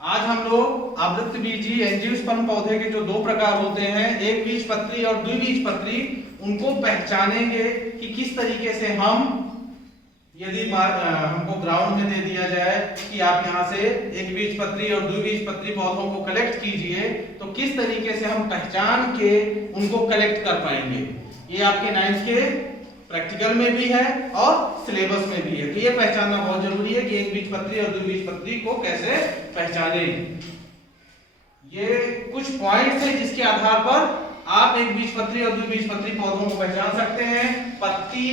आज हम लोग आवृतबीजी एंजियोस्पर्म पौधे के जो दो प्रकार होते हैं, एक बीजपत्री और द्विबीजपत्री, उनको पहचानेंगे कि किस तरीके से हम, यदि हमको ग्राउंड में दे दिया जाए कि आप यहाँ से एक बीजपत्री और द्विबीजपत्री पौधों को कलेक्ट कीजिए, तो किस तरीके से हम पहचान के उनको कलेक्ट कर पाएंगे। ये आपके 9th के प्रैक्टिकल में भी है और सिलेबस में भी है। तो ये पहचानना बहुत जरूरी है कि एक बीजपत्री और द्विबीजपत्री को कैसे पहचाने। ये कुछ पॉइंट्स हैं जिसके आधार पर आप एक बीजपत्री और द्विबीजपत्री पौधों को पहचान सकते हैं, पत्ती,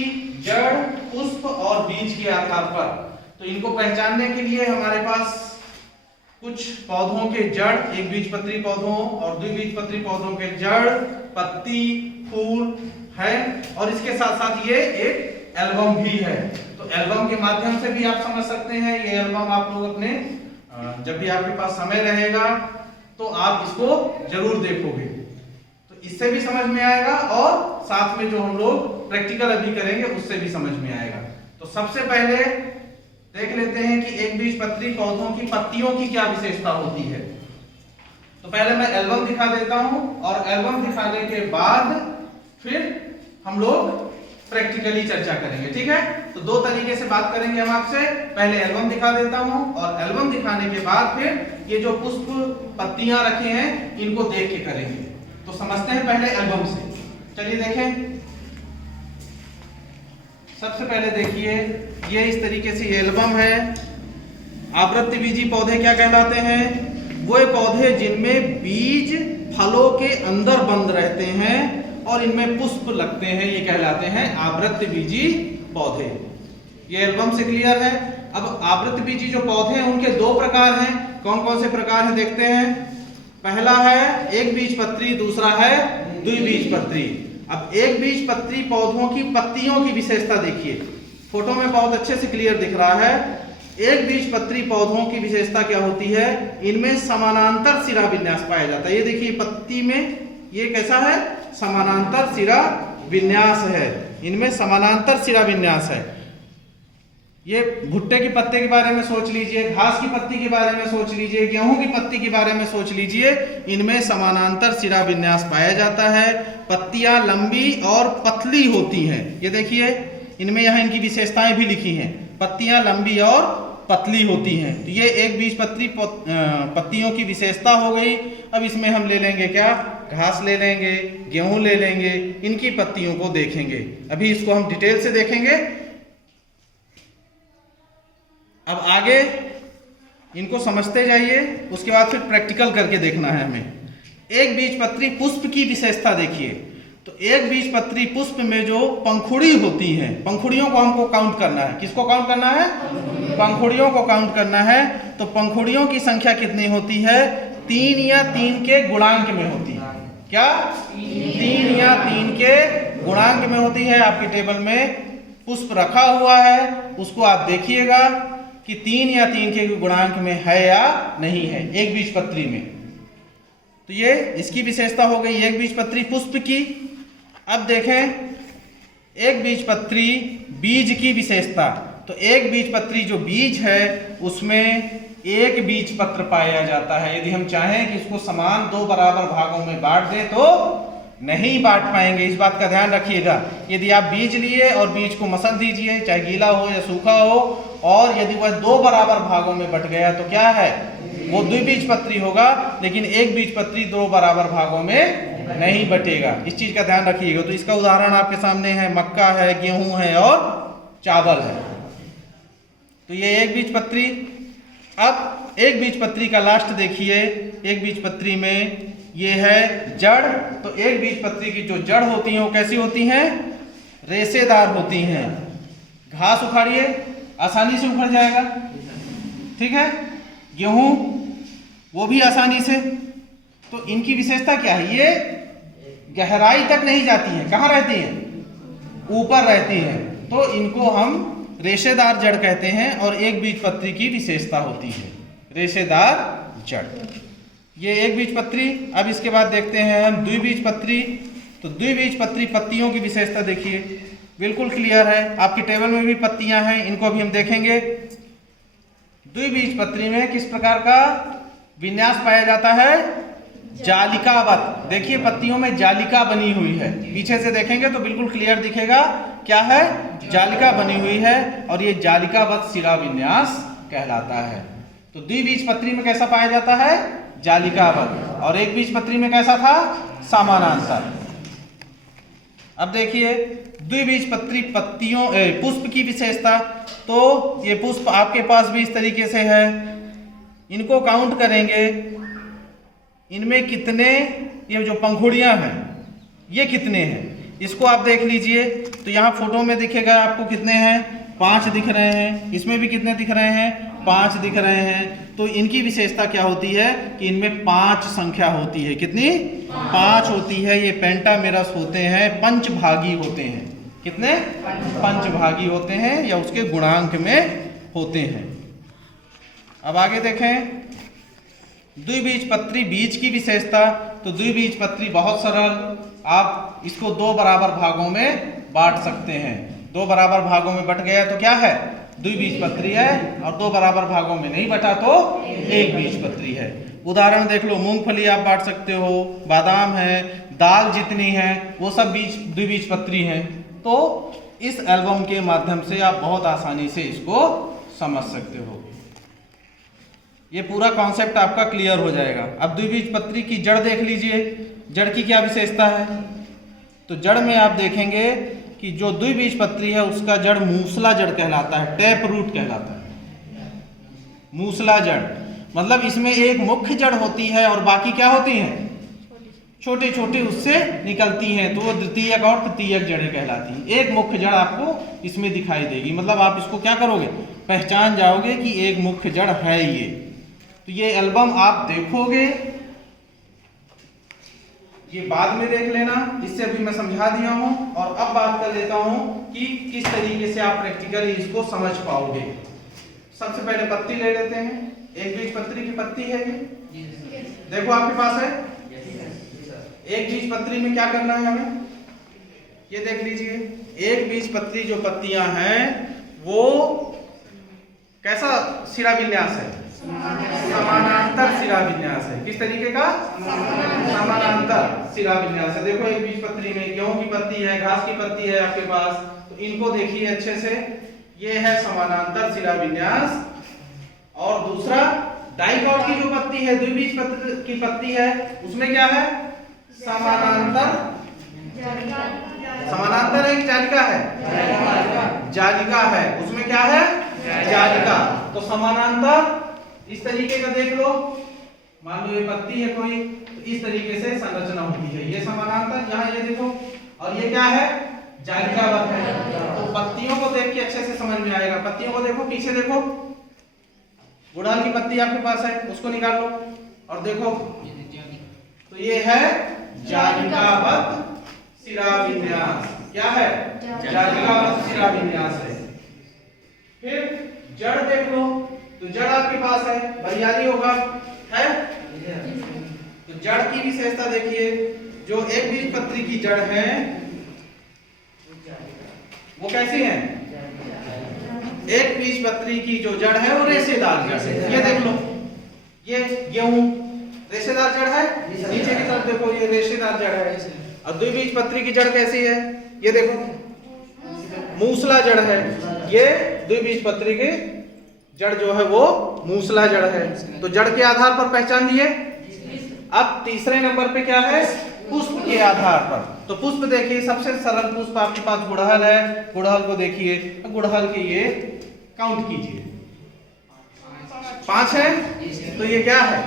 जड़, पुष्प और बीज के आधार पर। तो इनको पहचानने के लिए हमारे पास कुछ पौधों के जड़, एक बीजपत्री पौधों और द्विबीजपत्री पौधों के जड़, पत्ती, फूल है, और इसके साथ साथ ये एक एल्बम भी है। तो एल्बम के माध्यम से भी आप समझ सकते हैं। ये एल्बम आप लोग अपने जब भी आपके पास समय रहेगा तो आप इसको जरूर देखोगे, तो इससे भी समझ में आएगा और साथ में जो हम लोग प्रैक्टिकल अभी करेंगे उससे भी समझ में आएगा। तो सबसे पहले देख लेते हैं कि एक बीजपत्री पौधों की पत्तियों की क्या विशेषता होती है। तो पहले मैं एल्बम दिखा देता हूं और एल्बम दिखाने के बाद फिर हम लोग प्रैक्टिकली चर्चा करेंगे, ठीक है। तो दो तरीके से बात करेंगे हम आपसे। पहले एल्बम दिखा देता हूं और एल्बम दिखाने के बाद फिर ये जो पुष्प पत्तियां रखी हैं इनको देख के करेंगे। तो समझते हैं पहले एल्बम से। चलिए देखें, सबसे पहले देखिए ये इस तरीके से ये एल्बम है। आवृतबीजी पौधे क्या कहलाते हैं? वो पौधे जिनमें बीज फलों के अंदर बंद रहते हैं और इनमें पुष्प लगते हैं, ये कहलाते हैं आवृतबीजी पौधे। ये एल्बम से क्लियर है। अब आवृतबीजी जो पौधे हैं उनके दो प्रकार हैं। कौन कौन से प्रकार हैं देखते हैं। पहला है एक बीजपत्री, दूसरा है द्विबीजपत्री। अब एक बीजपत्री पौधों की पत्तियों की विशेषता देखिए, फोटो में बहुत अच्छे से क्लियर दिख रहा है। एक बीजपत्री पौधों की विशेषता क्या होती है? इनमें समानांतर सिरा विन्यास पाया जाता है। ये देखिए पत्ती में ये कैसा है? समानांतर सिरा विन्यास है। इनमें समानांतर सिरा विन्यास है। ये भुट्टे के पत्ते के बारे में सोच लीजिए, घास की पत्ती के बारे में सोच लीजिए, गेहूं की पत्ती के बारे में सोच लीजिए, इनमें समानांतर सिरा विन्यास पाया जाता है। पत्तियां लंबी और पतली होती हैं। ये देखिए इनमें यहाँ इनकी विशेषताएं भी लिखी हैं। पत्तियां लंबी और पतली होती हैं। तो ये एक बीजपत्री पत्तियों की विशेषता हो गई। अब इसमें हम ले लेंगे क्या? घास ले लेंगे, गेहूं ले लेंगे, इनकी पत्तियों को देखेंगे। अभी इसको हम डिटेल से देखेंगे। अब आगे इनको समझते जाइए, उसके बाद फिर प्रैक्टिकल करके देखना है हमें। एक बीजपत्री पुष्प की विशेषता देखिए। तो एक बीजपत्री पुष्प में जो पंखुड़ी होती हैं, पंखुड़ियों को हमको काउंट करना है। किसको काउंट करना है? पंखुड़ियों को काउंट करना है। तो पंखुड़ियों की संख्या कितनी होती है? 3 या 3 के गुणांक में होती है। क्या? 3 या 3 के गुणांक में होती है। आपकी टेबल में पुष्प रखा हुआ है, उसको आप देखिएगा कि 3 या 3 के गुणांक में है या नहीं है एक बीजपत्री में। तो ये इसकी विशेषता हो गई एक बीजपत्री पुष्प की। अब देखें एक बीजपत्री बीज की विशेषता। तो एक बीजपत्री जो बीज है उसमें एक बीजपत्र पाया जाता है। यदि हम चाहें कि इसको समान 2 बराबर भागों में बांट दें तो नहीं बांट पाएंगे। इस बात का ध्यान रखिएगा। यदि आप बीज लिए और बीज को मसल दीजिए, चाहे गीला हो या सूखा हो, और यदि वह 2 बराबर भागों में बट गया तो क्या है? वो द्विबीजपत्री होगा। लेकिन एक बीजपत्री 2 बराबर भागों में नहीं बटेगा। इस चीज का ध्यान रखिएगा। तो इसका उदाहरण आपके सामने है, मक्का है, गेहूं है और चावल है। तो ये एक बीजपत्री। अब एक बीजपत्री का लास्ट देखिए। एक बीजपत्री में ये है जड़। तो एक बीजपत्री की जो जड़ होती हैं वो कैसी होती हैं? रेशेदार होती हैं। घास उखाड़िए, आसानी से उखड़ जाएगा, ठीक है। गेहूं वो भी आसानी से। तो इनकी विशेषता क्या है? ये गहराई तक नहीं जाती है। कहाँ रहती है? ऊपर रहती है। तो इनको हम रेशेदार जड़ कहते हैं और एक बीजपत्री की विशेषता होती है रेशेदार जड़। ये एक बीजपत्री। अब इसके बाद देखते हैं हम द्विबीजपत्री। तो द्विबीजपत्री पत्तियों की विशेषता देखिए, बिल्कुल क्लियर है। आपकी टेबल में भी पत्तियां हैं, इनको भी हम देखेंगे। द्विबीजपत्री में किस प्रकार का विन्यास पाया जाता है जालिकावत। देखिए पत्तियों में जालिका बनी हुई है, पीछे से देखेंगे तो बिल्कुल क्लियर दिखेगा क्या है, जालिका बनी हुई है, और ये जालिकावत शिरा विन्यास कहलाता है। तो द्विबीजपत्री में कैसा पाया जाता है, जालिकावत, और एक बीजपत्री में कैसा था, समानांतर। अब देखिए द्विबीजपत्री पत्तियों पुष्प की विशेषता, तो ये पुष्प आपके पास भी इस तरीके से है, इनको काउंट करेंगे, इनमें कितने ये जो पंखुड़ियां हैं ये कितने हैं, इसको आप देख लीजिए। तो यहाँ फोटो में दिखेगा आपको कितने हैं, 5 दिख रहे हैं, इसमें भी कितने दिख रहे हैं, 5 दिख रहे हैं। तो इनकी विशेषता क्या होती है कि इनमें 5 संख्या होती है, कितनी, 5 होती है। ये पेंटामेरस होते हैं, पंचभागी होते हैं, कितने, पंचभागी होते हैं, या उसके गुणांक में होते हैं। अब आगे देखें द्विबीजपत्री बीज की विशेषता। तो द्विबीजपत्री बहुत सरल, आप इसको 2 बराबर भागों में बांट सकते हैं। 2 बराबर भागों में बट गया तो क्या है, द्विबीजपत्री है, और 2 बराबर भागों में नहीं बटा तो एक बीजपत्री है। उदाहरण देख लो, मूंगफली आप बांट सकते हो, बादाम है, दाल जितनी है वो सब द्विबीजपत्री हैं। तो इस एल्बम के माध्यम से आप बहुत आसानी से इसको समझ सकते हो। ये पूरा कॉन्सेप्ट आपका क्लियर हो जाएगा। अब द्विबीजपत्री की जड़ देख लीजिए, जड़ की क्या विशेषता है। तो जड़ में आप देखेंगे कि जो द्विबीजपत्री है उसका जड़ मूसला जड़ कहलाता है, टैप रूट कहलाता है। मूसला जड़ मतलब इसमें एक मुख्य जड़ होती है और बाकी क्या होती हैं, छोटी छोटी उससे निकलती हैं, तो वो द्वितीयक और तृतीयक जड़ें कहलाती हैं। एक मुख्य जड़ आपको इसमें दिखाई देगी, मतलब आप इसको क्या करोगे, पहचान जाओगे कि एक मुख्य जड़ है ये। तो ये एल्बम आप देखोगे, ये बाद में देख लेना, इससे अभी मैं समझा दिया हूं। और अब बात कर लेता हूं कि किस तरीके से आप प्रैक्टिकली इसको समझ पाओगे। सबसे पहले पत्ती ले लेते हैं, एक बीजपत्री की पत्ती है ये, देखो आपके पास है। एक बीजपत्री में क्या करना है हमें, ये देख लीजिए, एक बीजपत्री जो पत्तियां हैं वो कैसा शिरा विन्यास है, समानांतर शिरा विन्यास है। किस तरीके का, समानांतर शिरा विन्यास है। देखो एक बीजपत्री में गेहूं की पत्ती है, घास की पत्ती है आपके पास, तो इनको देखिए अच्छे से, ये है समानांतर शिरा विन्यास। और दूसरा डाइकॉट की जो पत्ती है, द्विबीजपत्री की पत्ती है, उसमें क्या है, समानांतर, समानांतर है कि जालिका है, जालिका है, उसमें क्या है, जालिका। तो समानांतर इस तरीके का देख लो, मान लो ये पत्ती है कोई, तो इस तरीके से संरचना होती है, ये समानांतर, यहाँ ये देखो, और ये क्या है, जालिकावत है। तो पत्तियों को देख के अच्छे से समझ में आएगा। पत्तियों को देखो, पीछे देखो, गुड़हल की पत्ती आपके पास है, उसको निकाल लो और देखो, तो ये है जालिकावत शिरा विन्यास। क्या है, जालिकावत शिरा विन्यास है। फिर जड़ देख लो, तो जड़ आपके पास है, बरियाली होगा, है। तो जड़ की विशेषता देखिए, जो एक बीजपत्री की जड़ है वो कैसी है, एक बीजपत्री की जो जड़ है वो रेशेदार जड़ है। ये देख लो, ये गेहूं रेशेदार जड़ है, नीचे की तरफ देखो ये रेशेदार जड़ है। और द्विबीजपत्री की जड़ कैसी है, ये देखो मूसला जड़ है। ये द्विबीजपत्री की जड़ जो है वो मूसला जड़ है। तो जड़ के आधार पर पहचान लिए। अब तीसरे नंबर पे क्या है, पुष्प के आधार पर। तो पुष्प देखिए, सबसे सरल पुष्प आपके पास गुड़हल है, गुड़हल को देखिए, गुड़हल के ये काउंट कीजिए, 5 है। तो ये क्या है,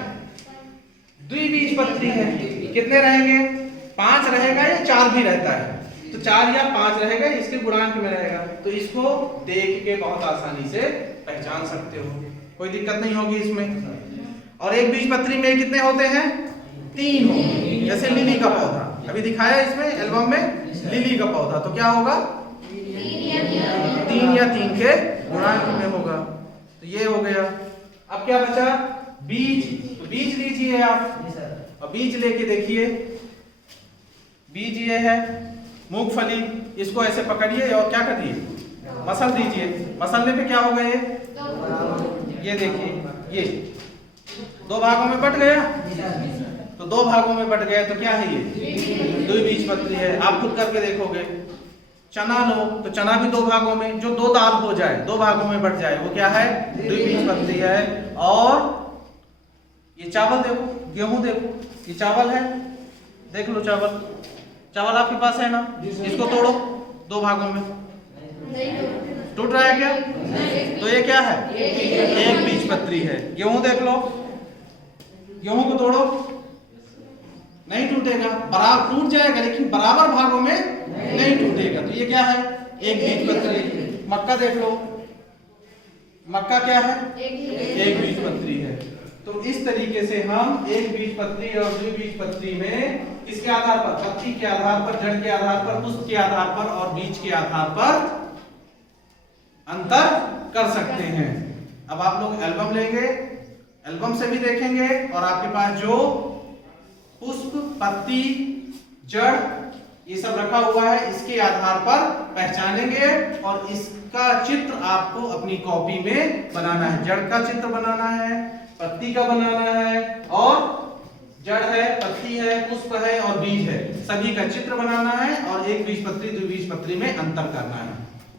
द्विबीजपत्री है। कितने रहेंगे, 5 रहेगा या 4 भी रहता है, तो 4 या 5 रहेगा, इसके गुणांक में रहेगा। तो इसको देख के बहुत आसानी से पहचान सकते हो, कोई दिक्कत नहीं होगी इसमें। और एक बीजपत्री में कितने होते हैं, 3 होंगे। जैसे लिली का पौधा अभी दिखाया इसमें एल्बम में, लिली का पौधा, तो क्या होगा, 3 या 3 के गुणांक में होगा। तो ये हो गया। अब क्या बचा, बीज। तो बीज लीजिए आप, और बीज लेके देखिए, बीज ये है मूंगफली, इसको ऐसे पकड़िए और क्या करिए, मसल दीजिए। मसलने पे क्या होगा, ये देखिए, दो भागों में बट गया, तो दो भागों में बट गया तो क्या है ये द्विबीजपत्री है। आप खुद करके देखोगे, चना लो तो चना भी दो भागों में, जो दो दाल हो जाए दो भागों में बट जाए वो क्या है द्विबीजपत्री है। और ये चावल देखो, गेहूं देखो, ये चावल है, देख लो चावल, चावल आपके पास है ना, इसको तोड़ो दो भागों में, टूट रहा है क्या? तो ये क्या है एक बीजपत्री है। गेहूं देख लो, गेहूं को तोड़ो, नहीं टूटेगा, बराबर टूट जाएगा लेकिन बराबर भागों में नहीं टूटेगा, तो ये क्या है एक बीजपत्री। मक्का देख लो, मक्का क्या है एक बीजपत्री है। तो इस तरीके से हम एक बीजपत्री और द्विबीजपत्री में किसके आधार पर, पत्ती के आधार पर, जड़ के आधार पर, पुष्प के आधार पर और बीज के आधार पर अंतर कर सकते हैं। अब आप लोग एल्बम लेंगे, एल्बम से भी देखेंगे और आपके पास जो पुष्प, पत्ती, जड़ ये सब रखा हुआ है इसके आधार पर पहचानेंगे और इसका चित्र आपको अपनी कॉपी में बनाना है। जड़ का चित्र बनाना है, पत्ती का बनाना है, और जड़ है, पत्ती है, पुष्प है और बीज है, सभी का चित्र बनाना है और एक बीजपत्री द्विबीजपत्री में अंतर करना है।